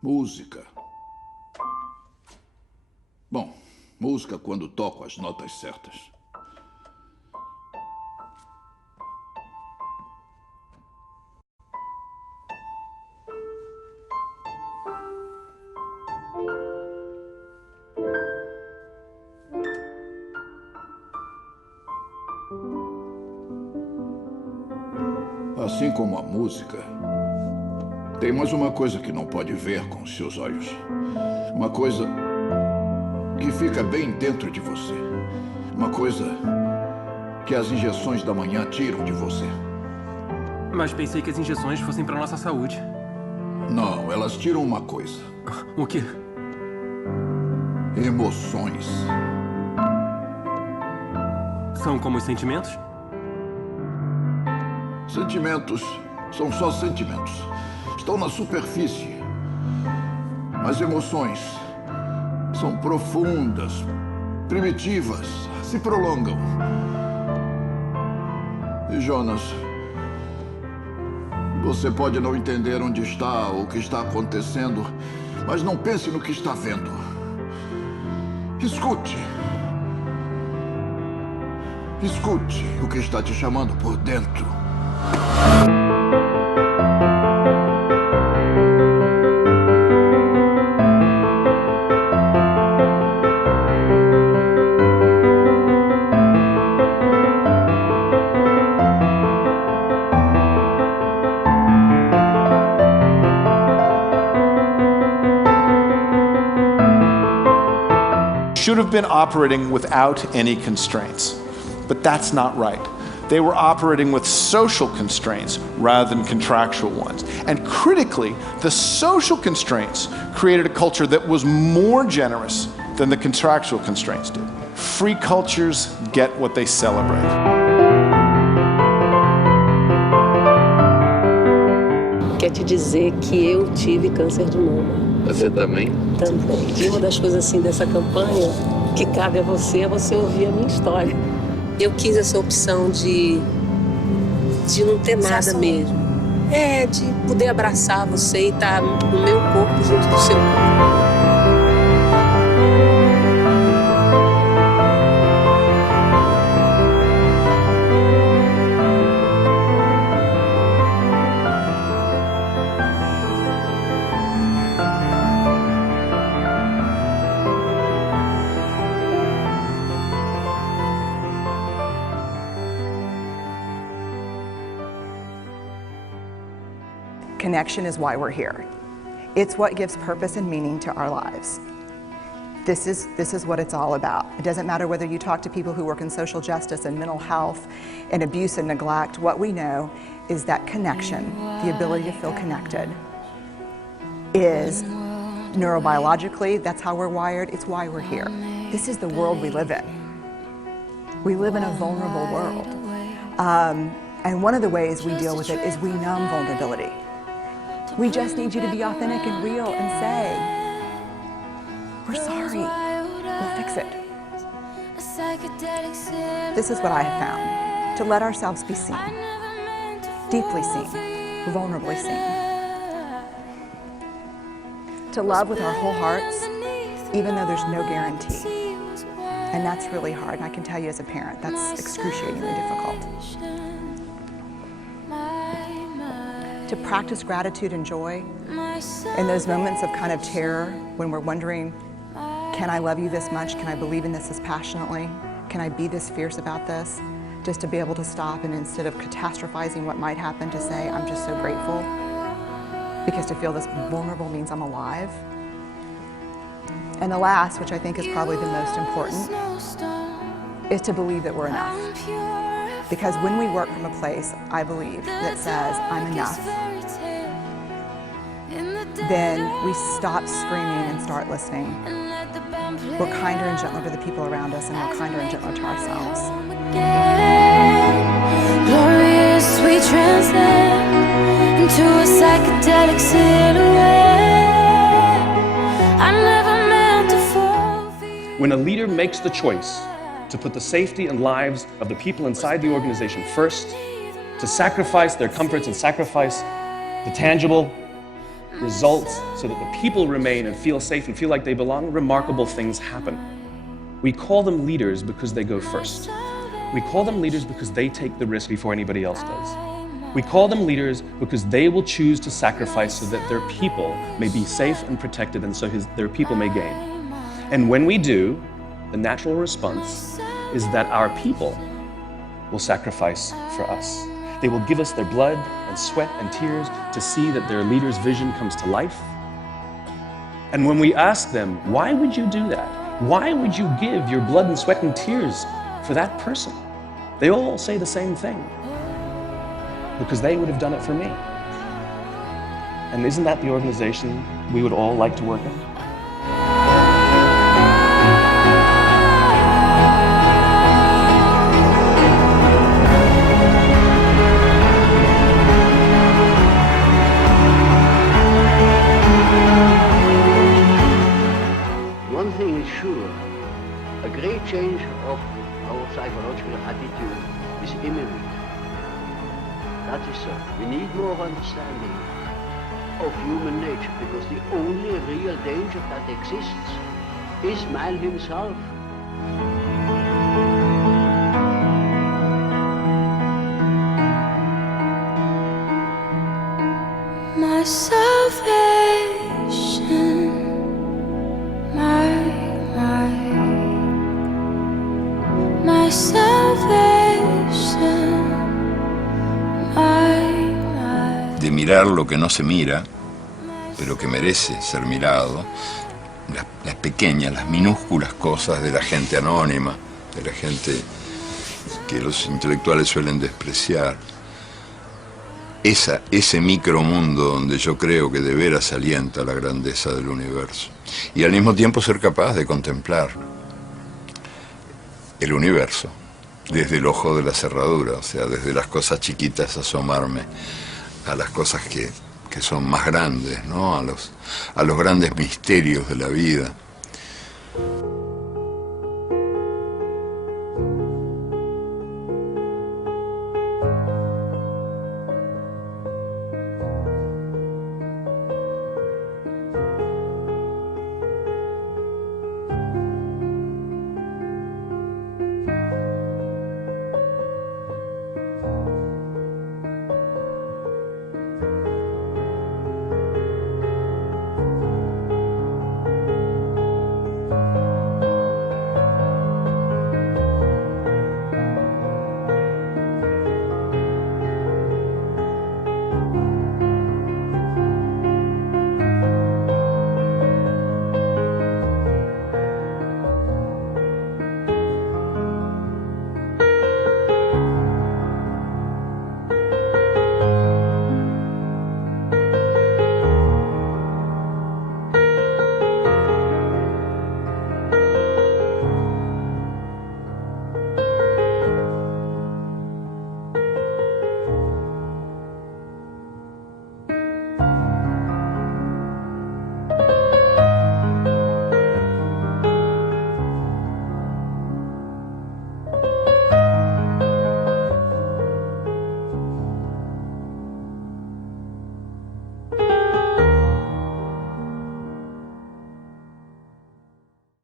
Música. Bom, música quando toco as notas certas. Assim como a música, tem mais uma coisa que não pode ver com seus olhos. Uma coisa que fica bem dentro de você. Uma coisa que as injeções da manhã tiram de você. Mas pensei que as injeções fossem para nossa saúde. Não, elas tiram uma coisa. O quê? Emoções. São como os sentimentos? Sentimentos são só sentimentos. Estão na superfície. Mas emoções são profundas, primitivas, se prolongam. E Jonas, você pode não entender onde está ou o que está acontecendo, mas não pense no que está vendo. Escute. Escute o que está te chamando por dentro. Should have been operating without any constraints, but that's not right. They were operating with social constraints rather than contractual ones. And critically, the social constraints created a culture that was more generous than the contractual constraints did. Free cultures get what they celebrate. Quer te dizer que eu tive câncer de mama. Você também? Também. E uma das coisas assim dessa campanha que cabe a você é você ouvir a minha história. Eu quis essa opção de não ter nada mesmo. De poder abraçar você e estar no meu corpo junto do seu corpo. Connection is why we're here. It's what gives purpose and meaning to our lives. This is what it's all about. It doesn't matter whether you talk to people who work in social justice and mental health and abuse and neglect. What we know is that connection, the ability to feel connected, is neurobiologically, that's how we're wired. It's why we're here. This is the world we live in. We live in a vulnerable world. And one of the ways we deal with it is we numb vulnerability. We just need you to be authentic and real and say, we're sorry, we'll fix it. This is what I have found, to let ourselves be seen, deeply seen, vulnerably seen. To love with our whole hearts, even though there's no guarantee. And that's really hard, and I can tell you as a parent, that's excruciatingly difficult. To practice gratitude and joy in those moments of kind of terror when we're wondering, can I love you this much? Can I believe in this as passionately? Can I be this fierce about this? Just to be able to stop and instead of catastrophizing what might happen, to say, I'm just so grateful. Because to feel this vulnerable means I'm alive. And the last, which I think is probably the most important, is to believe that we're enough. Because when we work from a place, I believe, that says, I'm enough, then we stop screaming and start listening. We're kinder and gentler to the people around us, and we're kinder and gentler to ourselves. Glorious, we transcend into a psychedelic silhouette. I never meant to fall for you. When a leader makes the choice to put the safety and lives of the people inside the organization first, to sacrifice their comforts and sacrifice the tangible results so that the people remain and feel safe and feel like they belong, remarkable things happen. We call them leaders because they go first. We call them leaders because they take the risk before anybody else does. We call them leaders because they will choose to sacrifice so that their people may be safe and protected and so their people may gain. And when we do, the natural response is that our people will sacrifice for us. They will give us their blood and sweat and tears to see that their leader's vision comes to life. And when we ask them, why would you do that? Why would you give your blood and sweat and tears for that person? They all say the same thing. Because they would have done it for me. And isn't that the organization we would all like to work in? One thing is sure, a great change of our psychological attitude is imminent. That is so. We need more understanding of human nature because the only real danger that exists is man himself. My salvation, my salvation, de mirar lo que no se mira, pero que merece ser mirado, las pequeñas, las minúsculas cosas de la gente anónima, de la gente que los intelectuales suelen despreciar. Ese micromundo donde yo creo que de veras alienta la grandeza del universo. Y al mismo tiempo ser capaz de contemplar el universo desde el ojo de la cerradura, o sea, desde las cosas chiquitas asomarme a las cosas que son más grandes, ¿no? A los grandes misterios de la vida.